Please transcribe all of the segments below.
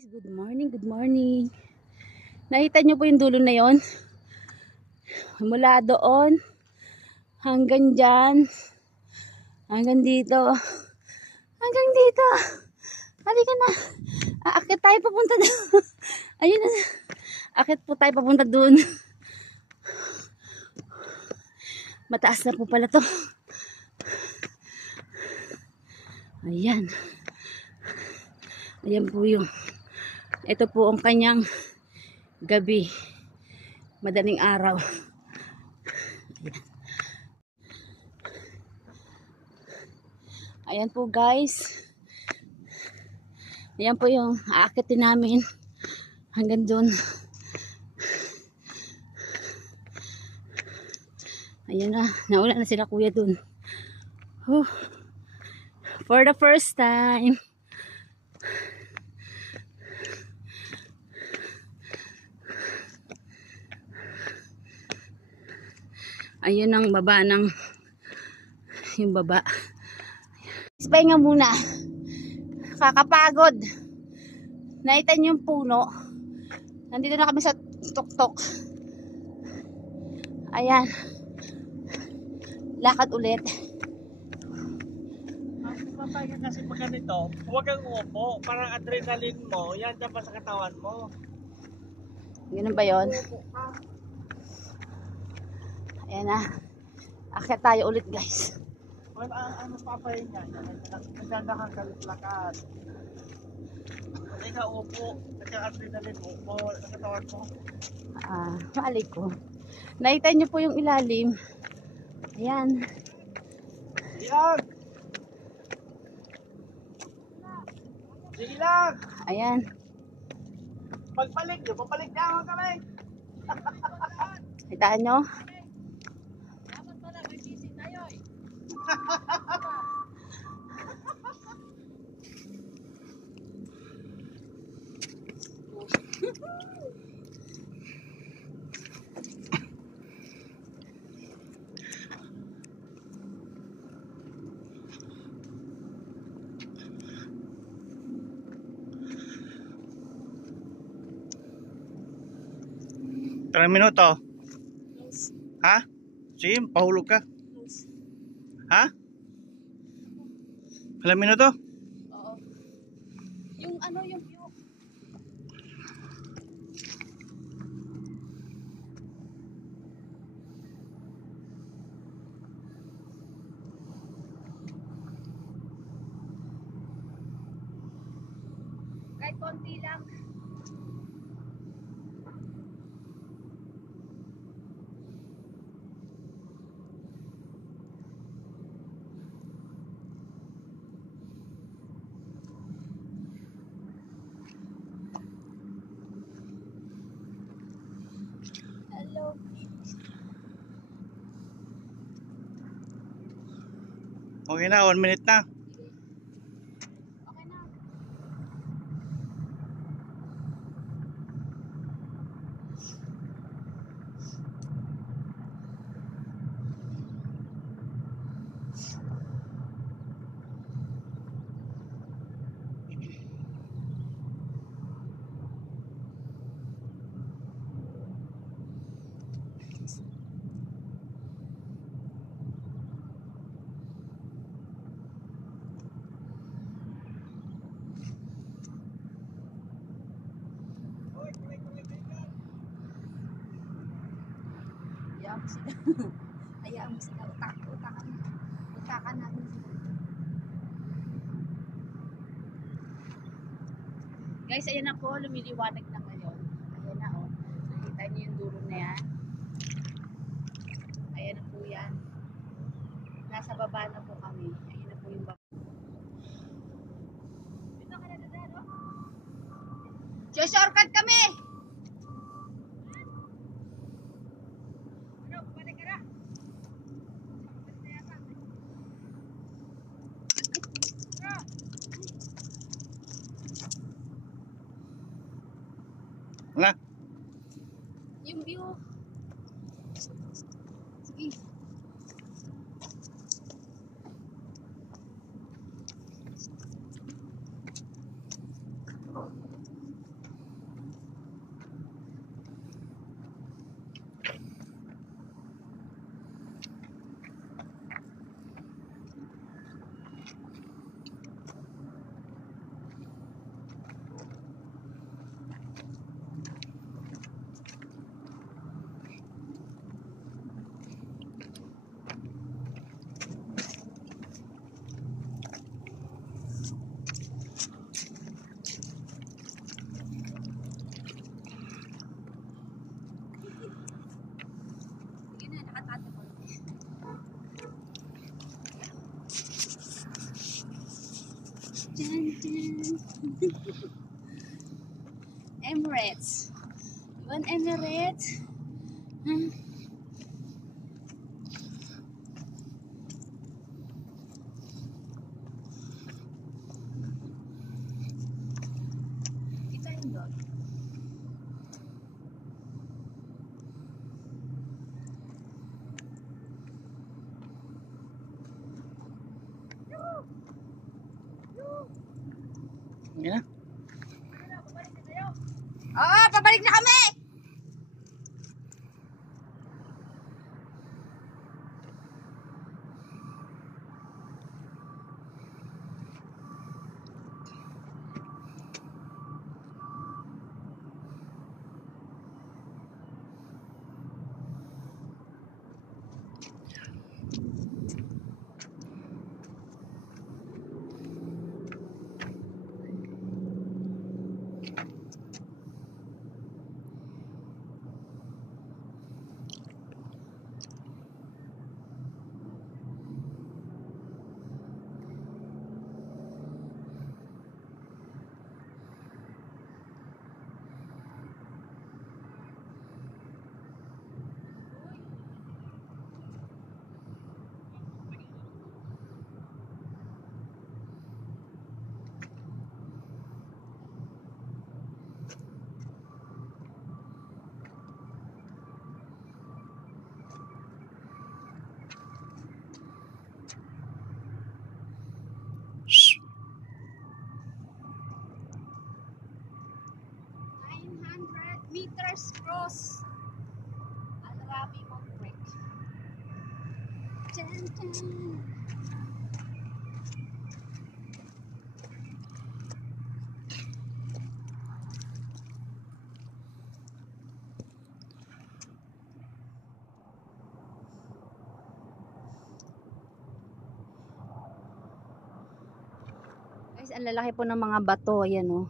Guys, good morning, good morning. Nakita nyo po yung dulo na yon? Mula doon hanggang dyan, hanggang dito, hanggang dito. Halika na. Aakit tayo papunta doon. Ayun na. Akit po tayo papunta doon. Mataas na po pala to. Ayan. Ayan po yung. Ito po ang kanyang gabi. Madaling araw. Ayan. Ayan po guys. Ayan po yung aakitin namin. Hanggang doon. Ayan na. Nauna na sila kuya doon. For the first time. Ayun ang baba ng yung baba. Pahinga muna. Kakapagod. Nakita niyo yung puno. Nandito na kami sa tuktok. Ayan. Lakad ulit. Papahinga kasi pag ganito, huwag kang uupo. Parang adrenaline mo, yan dyan pa sa katawan mo. Ganun ba yun? Ayan na. Akyat tayo ulit guys. Well, ano papahinga? Maganda kang kalit-lakad. Hindi ka upo, nagka-adrenaline upo sa katawan mo. Mali ko. Nakita nyo po yung ilalim. Ayan. Ayan! Sige lang! Ayan. Pagbalik nyo, papalik naman kami! Kitaan nyo? Ilang minuto? Ha? Sige, pahulog ka. Ha? Ilang minuto? Oo. Yung ano, yung view. Kahit konti lang. Hello. Okay na, 1 minute na. Okay na. Hayaan mo sila. Hayaan mo sila. Utakan natin sila. Guys, ayan na po. Lumiliwanag na ngayon. Ayan na oh. Nakita niyo yung dulo na yan. Ayan na po yan. Nasa baba na po kami. Ayan na po yung baba. Shortcut kami! Nga? Yung view. Sige. Dyan, dyan. Emirates. One Emirates. Kita yun doon. Yan na. Oo, pabalik na kami! Meters cross Al-Rabi Mountain. Dyan, dyan. Guys, ang lalaki po ng mga bato. Ayan o.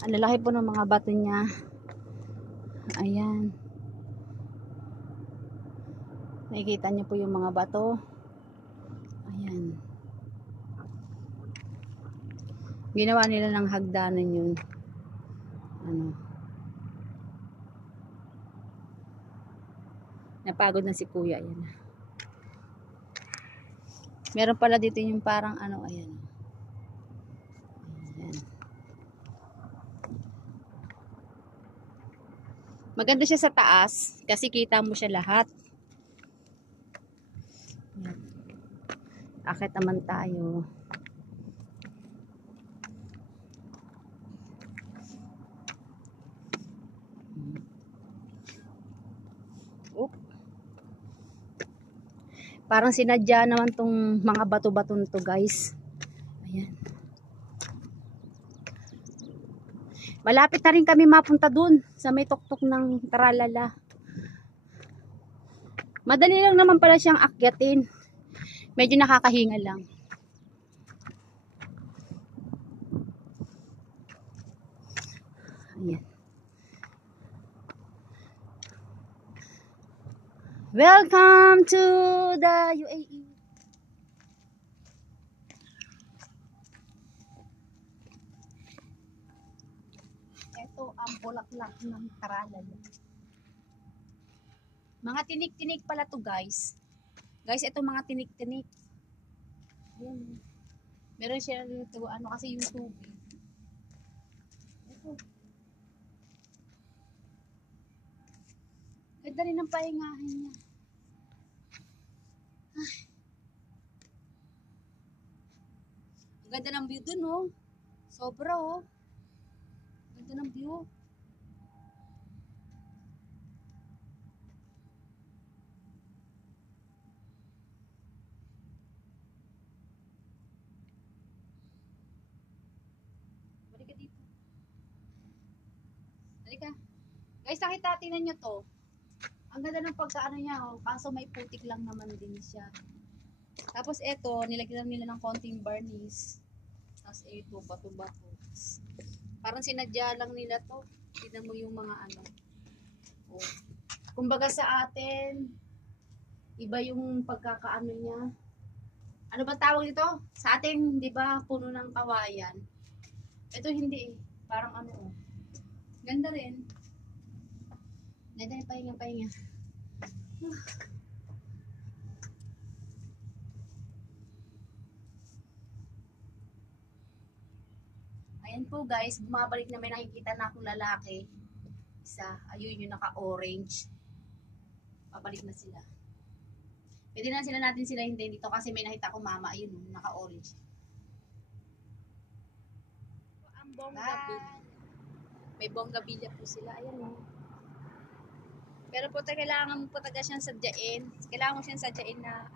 Ang lalaki po ng mga bato niya. Ayan. Nakikita niyo po yung mga bato. Ayan. Ginawa nila ng hagdanan yun. Ano. Napagod na si kuya. Ayan. Meron pala dito yung parang ano. Ayan. Ayan. Maganda siya sa taas kasi kita mo siya lahat. Ayan. Akit naman tayo. Oop. Parang sinadya naman tong mga bato-baton to, guys. Ayan. Malapit na rin kami mapunta dun sa may tuktok ng Taralala. Madali lang naman pala siyang akyatin. Medyo nakakahinga lang. Ayan. Welcome to the UAE. Ito ang bulaklak ng Taralala. Mga tinik-tinik pala to, guys. Guys, ito mga tinik-tinik. Ayan. Meron siya dito, ano kasi yung tubig. Ito. Ganda rin ang pahingahan niya. Ay. Ang ganda ng view dun, oh. Sobra, oh. Ganda ng view. Balik ka dito. Balik ka. Guys, nakita, tingnan nyo to. Ang ganda ng pagkaano niya, oh. Kaso may putik lang naman din siya. Tapos eto, nilagyan nila ng konting varnish. Tapos eto, bato-bato. Parang sinadya lang nila to. Tignan mo yung mga ano. Oh. Kumbaga sa atin, iba yung pagkakaano niya. Ano ba tawag dito? Sa ating, di ba, puno ng kawayan. Ito hindi eh. Parang ano oh. Ganda rin. Ganda yung pahinga. Ayan po guys, bumabalik na may nakikita na akong lalaki. Isa, ayun yung naka-orange. Pabalik na sila. Pwede na sila natin sila hindi dito kasi may nakita ko mama, ayun, naka-orange. Ang bonggabilya. May bonggabilya po sila, ayan o. Pero po kailangan mo po taga siyang sadyain. Kailangan mo siyang sadyain na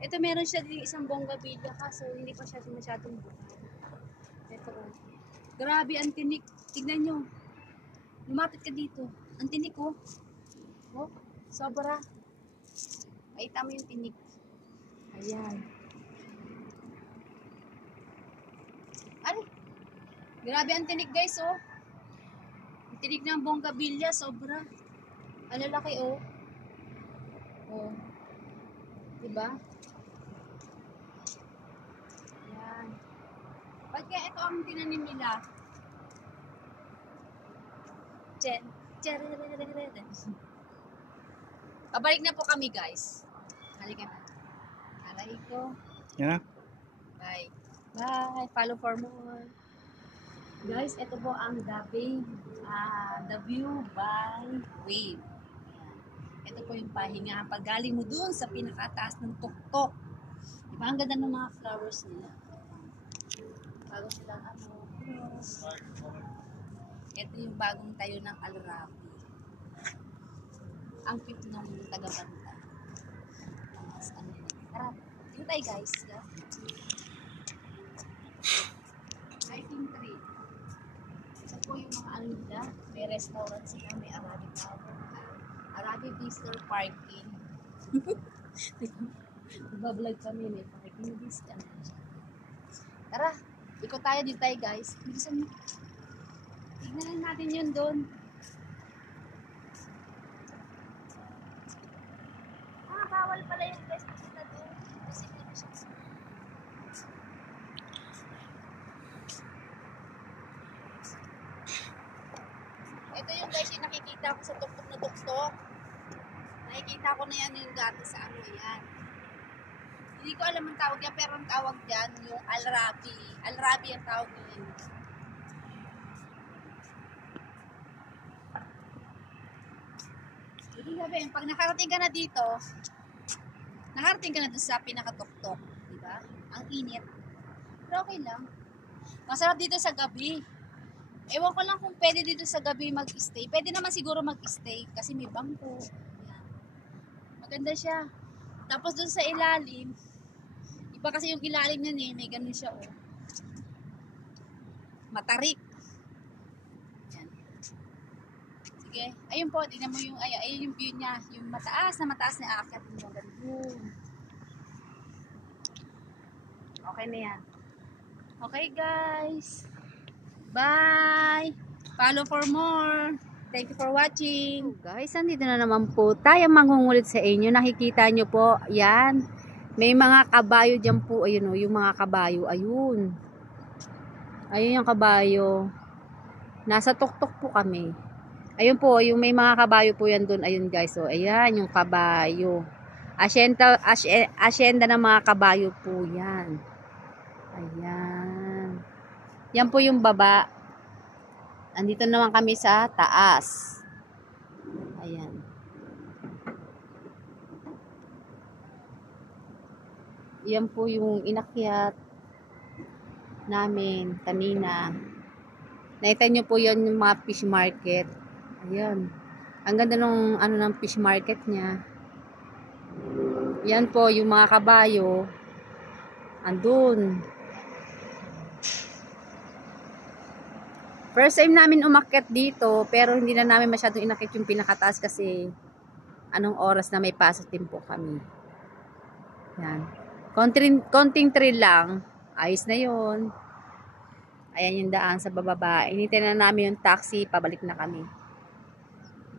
ito meron siya din isang bonggabilya kaso hindi pa siya masyadong buhay. Ito o. Grabe ang tinik. Tignan nyo. Lumapit ka dito. Ang tinik oh. Oh, sobra. Makita mo yung tinik. Ayan. Ano? Grabe ang tinik guys oh. Ang tinik ng bonggabilya. Sobra. Ang lalaki oh. Oh. Diba? Ayan. Ba't kaya ito ang tinanim nila? Pabalik na po kami guys. Halika na. Aray ko. Yan na. Bye. Bye. Follow for more. Guys, ito po ang The View by Wave. Ayan. Ito po yung pahinga. Pag galing mo dun sa pinakataas ng tuktok. Diba ang ganda ng mga flowers nila. Bago silang ito yung bagong tayo ng Al-Rabi. Ang cute ng taga-banta. Tara, dito tayo guys. I think 3. Isa po yung mga nila. May restaurant sila, may Arabi Tower, Arabi Bistro Parking. Nagbablog kami, may parking vista. Tara, ikot tayo dito tayo guys. Bilisan mo. Tignan natin yun doon. Bawal pala yung pwesto sila doon. Kasi meron siya. Ito yung guys yung nakikita ko sa tuktok na tuktok. Nakikita ko na yan yung dati sa ano yan. Hindi ko alam ang tawag yan, pero ang tawag dyan yung Al-Rabi. Al-Rabi ang tawag yun. Ibig sabihin, pag nakarating ka na dito, nakarating ka na doon sa pinakatuktok, di ba? Ang init. Pero okay lang. Masarap dito sa gabi. Ewan ko lang kung pwede dito sa gabi mag-stay. Pwede naman siguro mag-stay kasi may bangko. Yan. Maganda siya. Tapos doon sa ilalim, iba kasi yung ilalim na niya, may ganun siya oh. Matarik. Sige. Ayun po, tingnan mo yung, ayun yung view niya. Yung mataas na aakyat mo. Ganun. Okay na yan. Okay guys. Bye! Follow for more. Thank you for watching. So guys, andito na naman po tayo mangungulit sa inyo. Nakikita nyo po, yan. May mga kabayo dyan po. Ayun o, yung mga kabayo. Ayun. Ayun yung kabayo. Nasa tuktok po kami. Ayun po, yung may mga kabayo po yan doon. Ayun guys, so ayan yung kabayo. Asyenda ng mga kabayo po yan. Ayan. Yan po yung baba. Andito naman kami sa taas. Ayan. Yan po yung inakyat namin kanina. Nakita nyo po yun yung mga fish market. Ayan. Ang ganda nung ano ng fish market niya. Yan po yung mga kabayo. Andun. First time namin umakyat dito, pero hindi na namin masyadong inakyat yung pinakataas kasi anong oras na may pasok din po kami. Yan. Konting trail lang. Ayos na yun. Ayan yung daan sa bababa. Hinintay na namin yung taxi, pabalik na kami.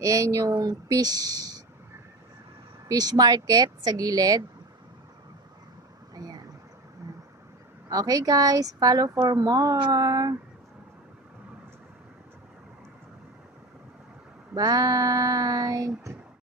Ayan yung fish market sa gilid. Ayan. Okay guys, follow for more. Bye.